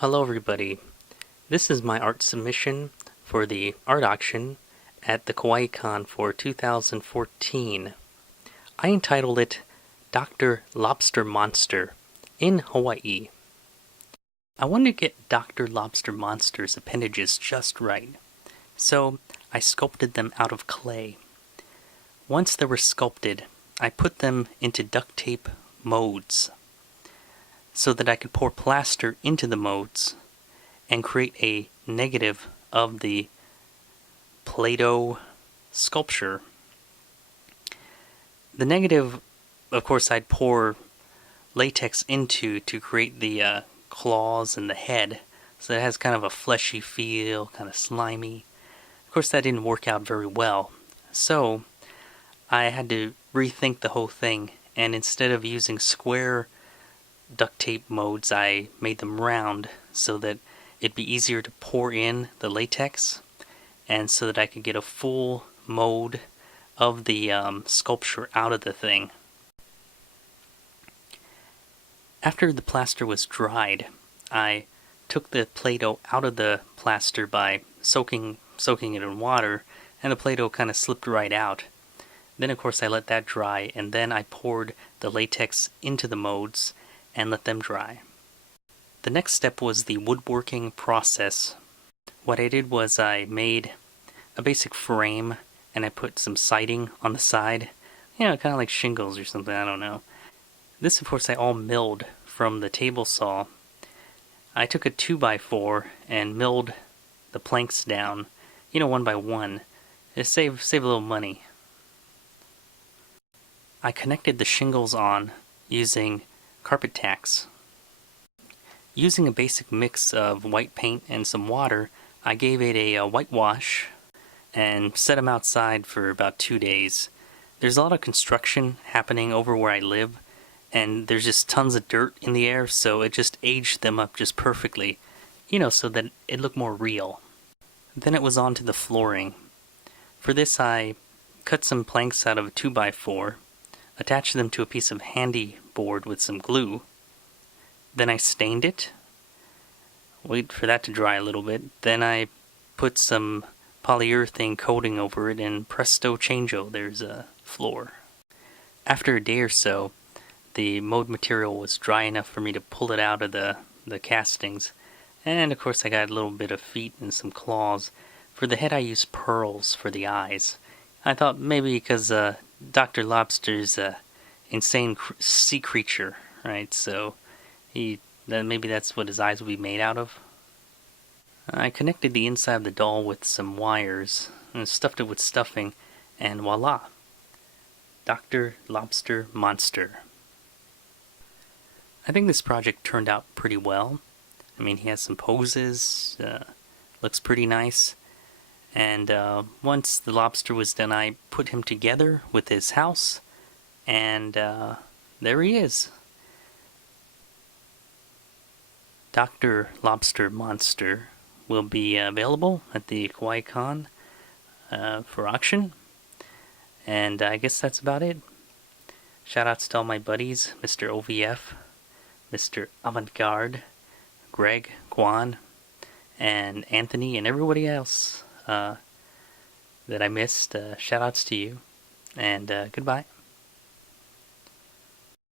Hello everybody, this is my art submission for the art auction at the Kawaii Kon for 2014. I entitled it Dr. Lobster Monster in Hawaii. I wanted to get Dr. Lobster Monster's appendages just right, so I sculpted them out of clay. Once they were sculpted, I put them into duct tape molds, so that I could pour plaster into the molds and create a negative of the Play-Doh sculpture. The negative, of course, I'd pour latex into to create the claws and the head, so it has kind of a fleshy feel, kind of slimy. Of course, that didn't work out very well, so I had to rethink the whole thing, and instead of using square duct tape molds, I made them round so that it'd be easier to pour in the latex, and so that I could get a full mold of the sculpture out of the thing. After the plaster was dried, I took the Play-Doh out of the plaster by soaking it in water, and the Play-Doh kind of slipped right out. Then of course I let that dry, and then I poured the latex into the molds and let them dry. The next step was the woodworking process. What I did was I made a basic frame and I put some siding on the side, kind of like shingles or something, I don't know. This of course I all milled from the table saw. I took a 2x4 and milled the planks down, one by one, to save a little money. I connected the shingles on using carpet tacks. Using a basic mix of white paint and some water, I gave it a whitewash and set them outside for about 2 days. There's a lot of construction happening over where I live, and there's just tons of dirt in the air, so it just aged them up just perfectly, so that it looked more real. Then it was on to the flooring. For this I cut some planks out of a 2x4, attached them to a piece of handy board with some glue. Then I stained it, wait for that to dry a little bit, then I put some polyurethane coating over it, and presto changeo, there's a floor. After a day or so, the mold material was dry enough for me to pull it out of the castings, and of course I got a little bit of feet and some claws. For the head I used pearls for the eyes. I thought maybe because Dr. Lobster's insane sea creature, right? So maybe that's what his eyes will be made out of. I connected the inside of the doll with some wires and stuffed it with stuffing, and voila, Dr. Lobster Monster. I think this project turned out pretty well. I mean, he has some poses, looks pretty nice. And once the lobster was done, I put him together with his house, and there he is. Dr. Lobster Monster will be available at the Kawaii Kon for auction, and I guess that's about it. Shoutouts to all my buddies, Mr. OVF, Mr. Avant-Garde, Greg, Kwan, and Anthony, and everybody else that I missed. Shoutouts to you, and goodbye.